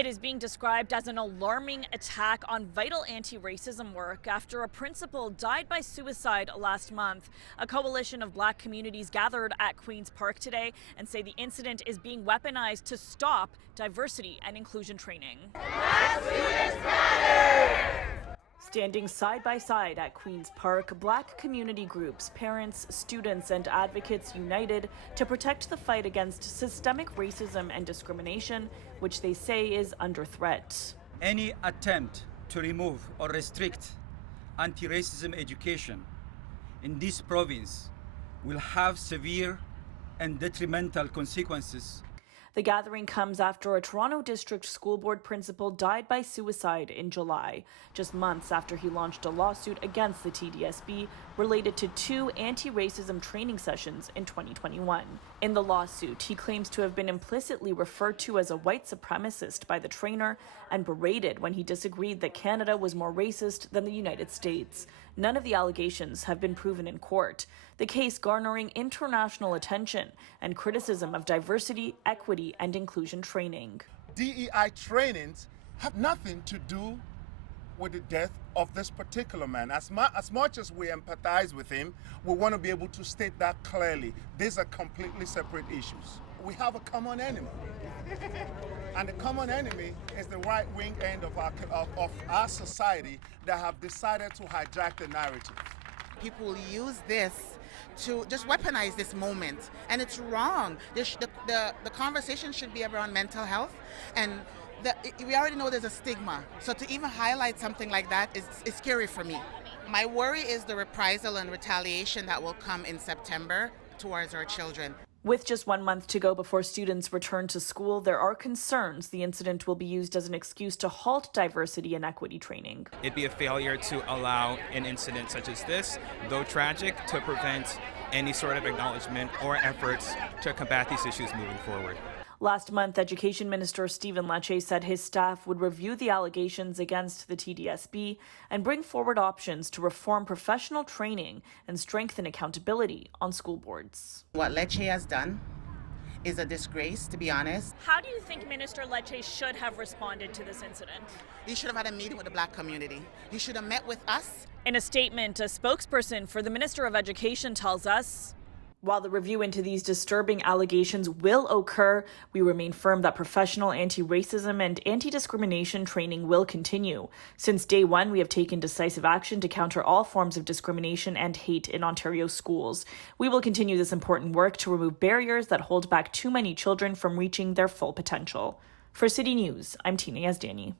It is being described as an alarming attack on vital anti-racism work after a principal died by suicide last month. A coalition of Black communities gathered at Queen's Park today and say the incident is being weaponized to stop diversity and inclusion training. Black students matter! Standing side by side at Queen's Park, Black community groups, parents, students, and advocates united to protect the fight against systemic racism and discrimination, which they say is under threat. Any attempt to remove or restrict anti-racism education in this province will have severe and detrimental consequences. The gathering comes after a Toronto District School Board principal died by suicide in July, just months after he launched a lawsuit against the TDSB related to 2 anti-racism training sessions in 2021. In the lawsuit, he claims to have been implicitly referred to as a white supremacist by the trainer and berated when he disagreed that Canada was more racist than the United States. None of the allegations have been proven in court, the case garnering international attention and criticism of diversity, equity, and inclusion training. DEI trainings have nothing to do with the death of this particular man. As much as we empathize with him, we want to be able to state that clearly. These are completely separate issues. We have a common enemy. And the common enemy is the right-wing end of our society that have decided to hijack the narrative. People will use this to just weaponize this moment, and it's wrong. The conversation should be around mental health, and we already know there's a stigma, so to even highlight something like that is scary for me. My worry is the reprisal and retaliation that will come in September towards our children. With just 1 month to go before students return to school, there are concerns the incident will be used as an excuse to halt diversity and equity training. It'd be a failure to allow an incident such as this, though tragic, to prevent any sort of acknowledgement or efforts to combat these issues moving forward. Last month, Education Minister Stephen Lecce said his staff would review the allegations against the TDSB and bring forward options to reform professional training and strengthen accountability on school boards. What Lecce has done is a disgrace, to be honest. How do you think Minister Lecce should have responded to this incident? He should have had a meeting with the Black community. He should have met with us. In a statement, a spokesperson for the Minister of Education tells us, while the review into these disturbing allegations will occur, we remain firm that professional anti-racism and anti-discrimination training will continue. Since day one, we have taken decisive action to counter all forms of discrimination and hate in Ontario schools. We will continue this important work to remove barriers that hold back too many children from reaching their full potential. For City News, I'm Yazdani.